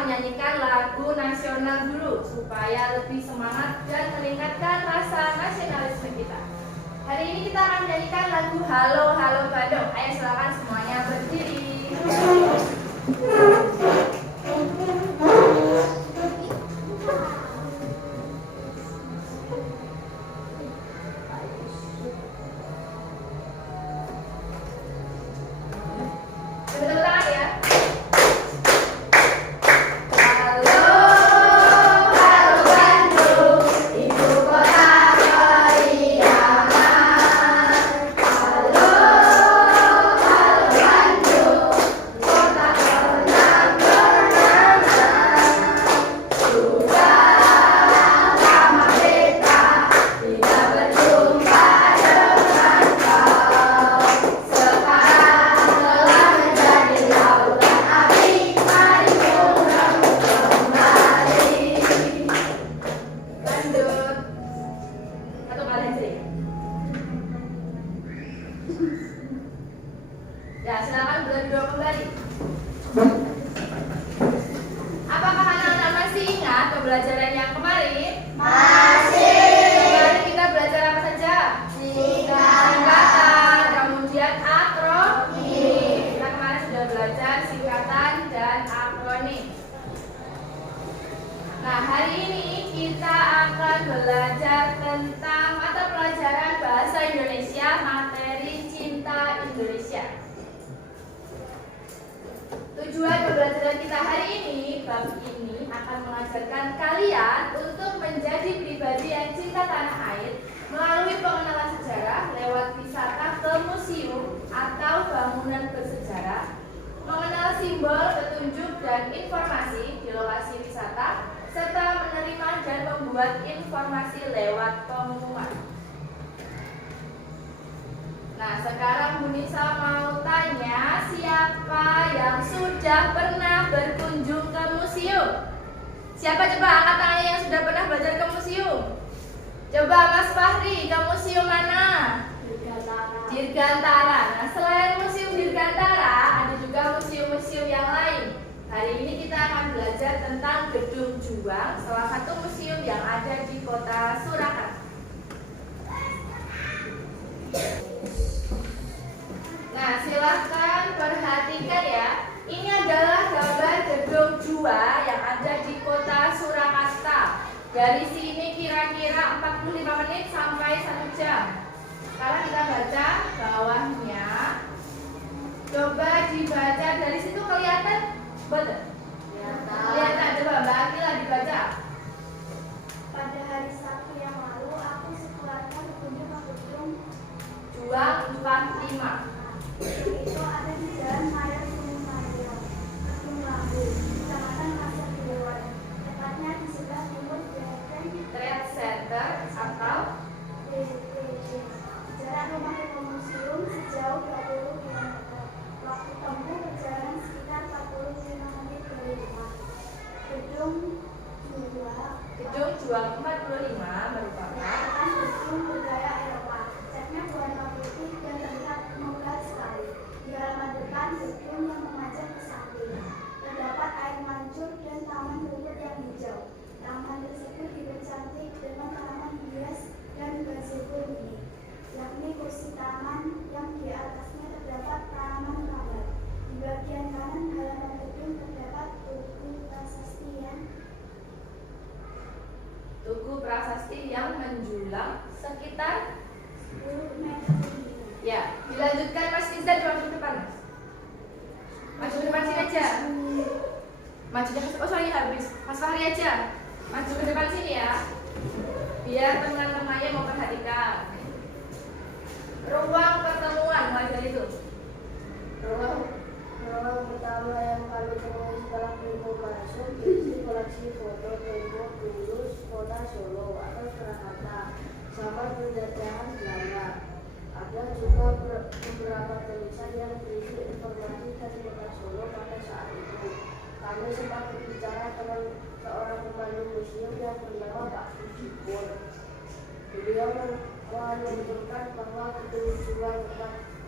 menyanyikan lagu nasional dulu supaya lebih semangat dan meningkatkan rasa nasionalisme kita. Hari ini kita akan menyanyikan lagu Halo Halo Bandung. Ayo silakan semuanya berdiri. Ya, silakan berdua kembali. Apakah anak-anak masih ingat pembelajaran yang kemarin? Masih. Kemarin kita belajar apa saja? Singkatan, kemudian akronim. Kita kemarin sudah belajar singkatan dan akronim. Nah, hari ini kita akan belajar tentang mata pelajaran Bahasa Indonesia materi Cinta Indonesia. Tujuan pembelajaran kita hari ini, bab ini akan mengajarkan kalian untuk menjadi pribadi yang cinta tanah air melalui pengenalan sejarah lewat wisata ke museum atau bangunan bersejarah, mengenal simbol, petunjuk, dan informasi di lokasi wisata, serta menerima dan membuat informasi lewat pengumuman. Nah, sekarang Bu Nisa mau tanya, siapa yang sudah pernah berkunjung ke museum? Siapa coba angkat tangannya yang sudah pernah belajar ke museum? Coba Mas Fahri, ke museum mana? Dirgantara. Nah, selain museum Dirgantara, ada juga museum-museum yang lain. Hari ini kita akan belajar tentang Gedung Juang, salah satu museum yang ada di kota Surakarta. Nah, silahkan perhatikan ya. Ini adalah gambar Gedung Juang yang ada di kota Surakarta. Dari sini kira-kira 45 menit sampai 1 jam. Sekarang kita baca bawahnya. Coba dibaca, dari situ kelihatan? Betul? Kelihatan, coba Mbak Akila dibaca. Pada hari Sabtu yang lalu, aku sekeluarga berkunjung ke Gedung Juang 45. itu ada di Jalan Raya Gunung Mario, Gedung Lambu, Kecamatan Pasar Dewan. Tepatnya di sebelah timur Benteng Trade Center atau BTC. Jarak rumah ke museum sejauh 20 km. Waktu tempuh perjalanan sekitar 45 menit dari rumah. Gedung Juang 45 merupakan gedung bergaya Eropa. Catnya berwarna putih dan terlihat megah sekali. Di halaman depan gedung yang menghadap ke samping. Terdapat air mancur dan taman rumput yang hijau. Taman tersebut dipercantik dengan tanaman hias dan gazebo mini, yakni kursi taman yang di atasnya terdapat tanaman kabar. Di bagian kanan halaman gedung terdapat Tugu Prasasti yang menjulang sekitar 10 meter tinggi. ya. Dilanjutkan Mas Nizar, coba ke depan. Maju ke depan sini aja. Maju ke oh sorry habis. Mas Fahri aja. Maju ke depan sini ya. Biar teman-temannya mau perhatikan. Ruang pertemuan mulai dari itu. Ruang pertama yang kami temui setelah pintu masuk berisi koleksi foto tembok Tulus, kota Solo atau Surakarta, sama penjajahan Belanda. Ada juga beberapa tulisan yang berisi informasi dari kota Solo pada saat itu. Kami sempat berbicara dengan seorang pemandu museum yang bernama Pak Sujipur. Beliau menunjukkan bahwa Gedung Juang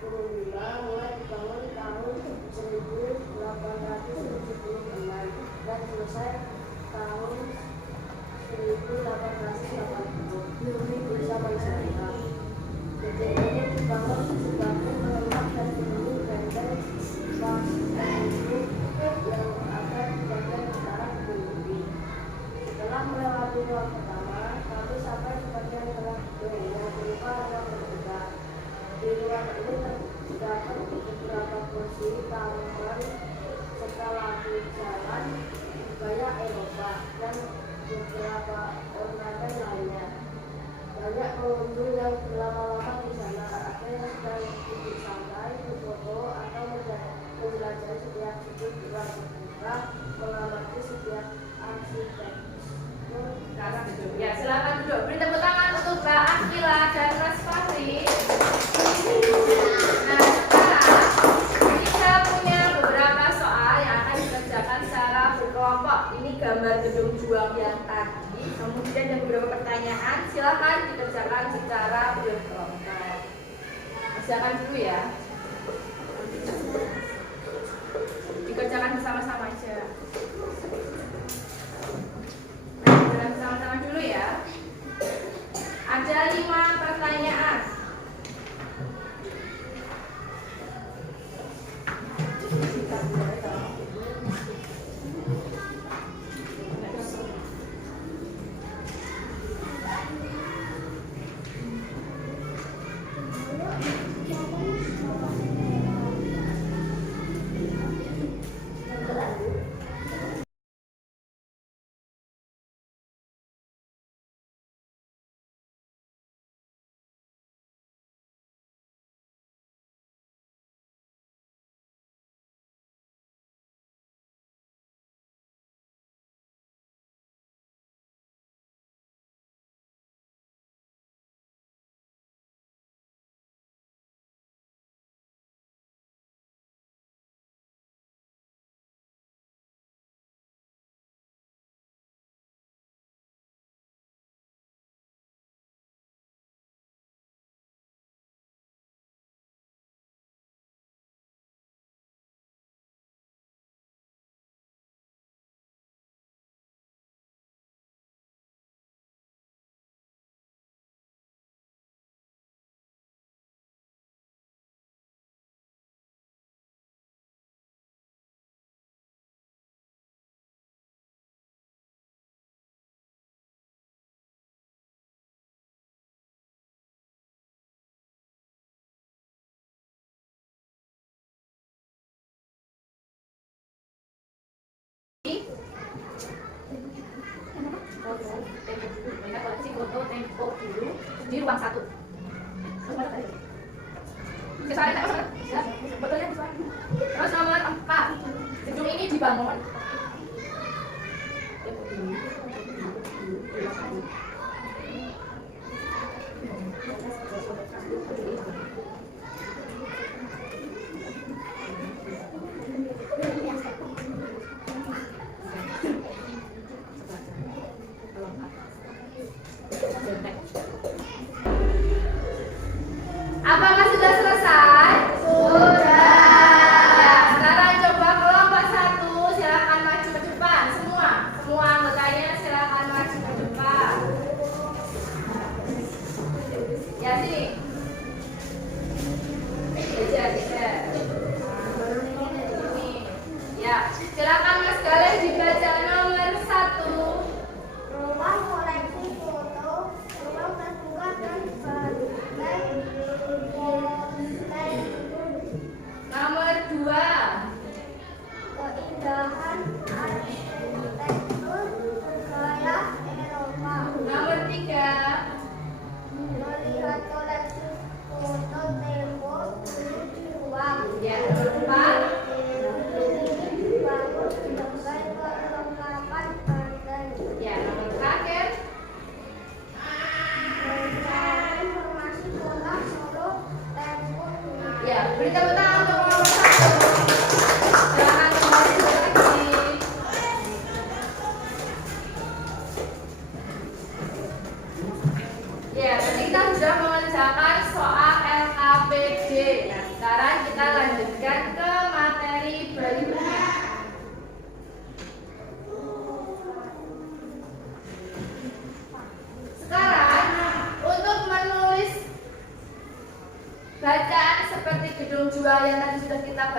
45 mulai dibangun tahun 1876 dan selesai selesai tahun 1880 bersama saya. Gedung ini dibangun sebagai penolak dan pendukung benteng Paseputuk yang ada di bagian utara gedung ini. Setelah melewati ruang pertama, kami sampai di bagian tengah gedung yang berupa ruang terbuka. Di ruang ini terdapat beberapa kursi, taman, skala jalan gaya Eropa, dan beberapa ornamen lainnya. Banyak pengunjung yang berlama-lama di sana, ada yang sedang duduk santai, berfoto, atau menjelajahi setiap sudut ruang terbuka, mengamati setiap arsitektur. Ya, silakan duduk. Beri tepuk tangan untuk Mbak Akila dan Mas Fahri. Nah, sekarang kita punya beberapa soal yang akan dikerjakan secara berkelompok. Ini gambar gedung juang yang tadi. Kemudian ada beberapa pertanyaan. Silakan dikerjakan secara berkelompok. Silakan dulu ya. Dikerjakan bersama-sama aja. Nah, bersama-sama dulu ya. Ada 5 pertanyaan. Foto tempo dulu di ruang 1. Terus nomor 4, gedung ini dibangun Apakah sudah selesai? Sudah. Ya, sekarang coba kelompok 1, silakan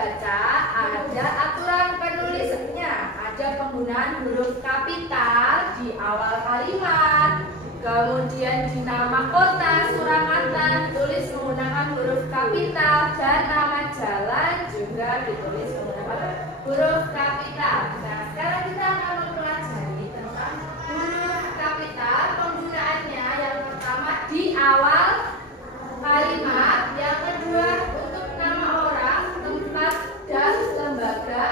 membaca, ada aturan penulisannya, ada penggunaan huruf kapital di awal kalimat. Kemudian di nama kota Surakarta ditulis menggunakan huruf kapital dan nama jalan juga ditulis menggunakan huruf kapital. Nah, sekarang kita akan mempelajari tentang huruf kapital. Penggunaannya yang pertama di awal kalimat, yang kedua untuk nama orang, tempat, dan lembaga,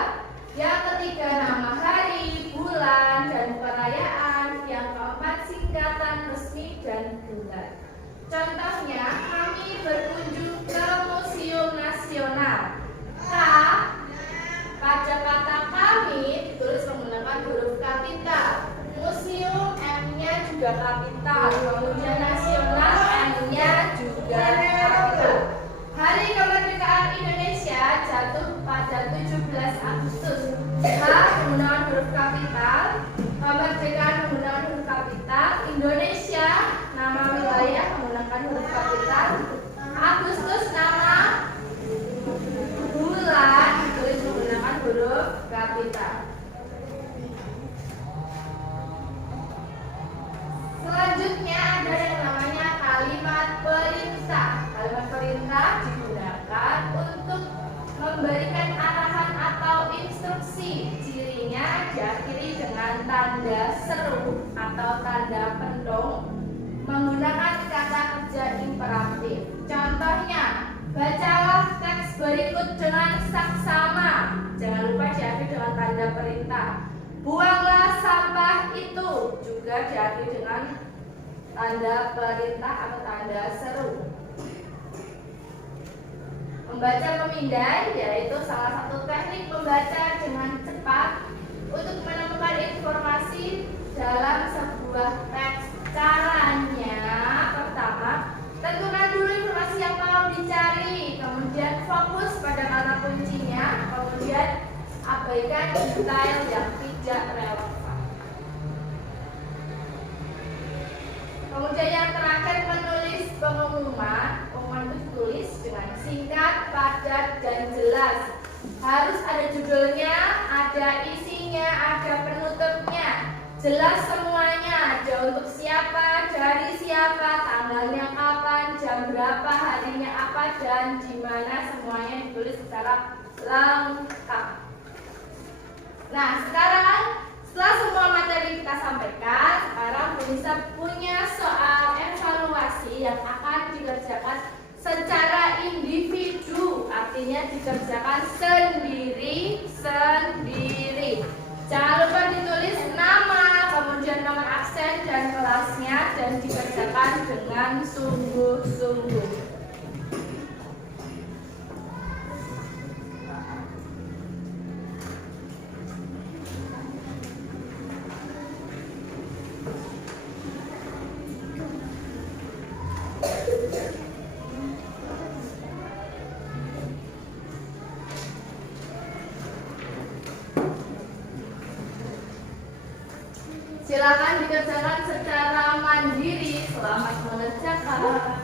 yang ketiga nama hari, bulan, dan perayaan, yang keempat singkatan resmi dan bulan. Contohnya, kami berkunjung ke Museum Nasional. K pada kata kami ditulis menggunakan huruf kapital. Museum M-nya juga kapital. Kemudian nasional M-nya juga kapital. Hari kemerdekaan Indonesia jatuh pada 17 Agustus. H menggunakan huruf kapital. Kemerdekaan menggunakan huruf kapital. Indonesia nama wilayah menggunakan huruf kapital. Agustus nama bulan ditulis menggunakan huruf kapital. Selanjutnya ada yang namanya kalimat perintah. Kalimat perintah digunakan untuk memberikan arahan atau instruksi. Cirinya diakhiri dengan tanda seru atau tanda pendong menggunakan kata kerja imperatif. Contohnya, bacalah teks berikut dengan saksama. Jangan lupa diakhiri dengan tanda perintah. Buanglah sampah itu, juga diakhiri dengan tanda perintah atau tanda seru. Membaca memindai yaitu salah satu teknik membaca dengan cepat untuk menemukan informasi dalam sebuah teks. Caranya pertama, tentukan dulu informasi yang mau dicari, kemudian fokus pada kata kuncinya, kemudian abaikan detail yang tidak relevan. Kemudian yang terakhir, menulis pengumuman. Pengumuman itu ditulis dengan singkat, padat, dan jelas. Harus ada judulnya, ada isinya, ada penutupnya. Jelas semuanya, ada untuk siapa, dari siapa, tanggalnya kapan, jam berapa, harinya apa, dan di mana, semuanya ditulis secara lengkap. Nah, sekarang setelah semua materi kita sampaikan, sekarang bisa punya soal evaluasi yang akan dikerjakan secara individu, artinya dikerjakan sendiri-sendiri. Jangan lupa ditulis nama, kemudian nomor absen dan kelasnya, dan dikerjakan dengan sungguh-sungguh. Silakan dikerjakan secara mandiri. Selamat mengerjakan.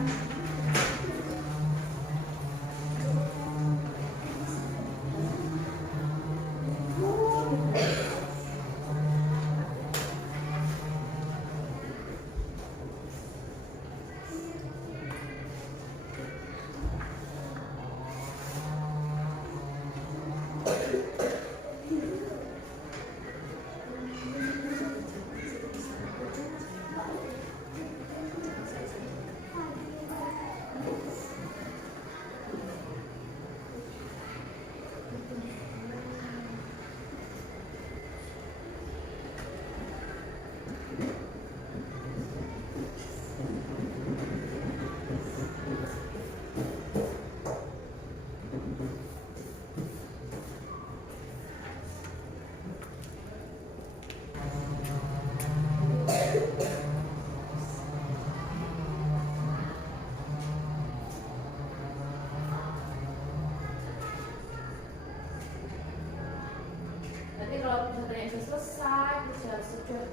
Nanti kalau misalnya itu selesai, sudah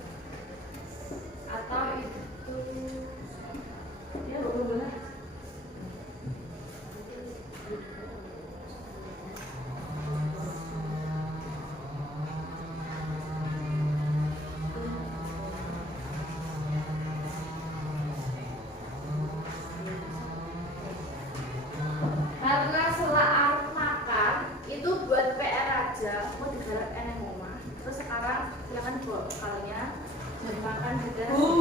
atau itu ya benar. perpustakaan literasi.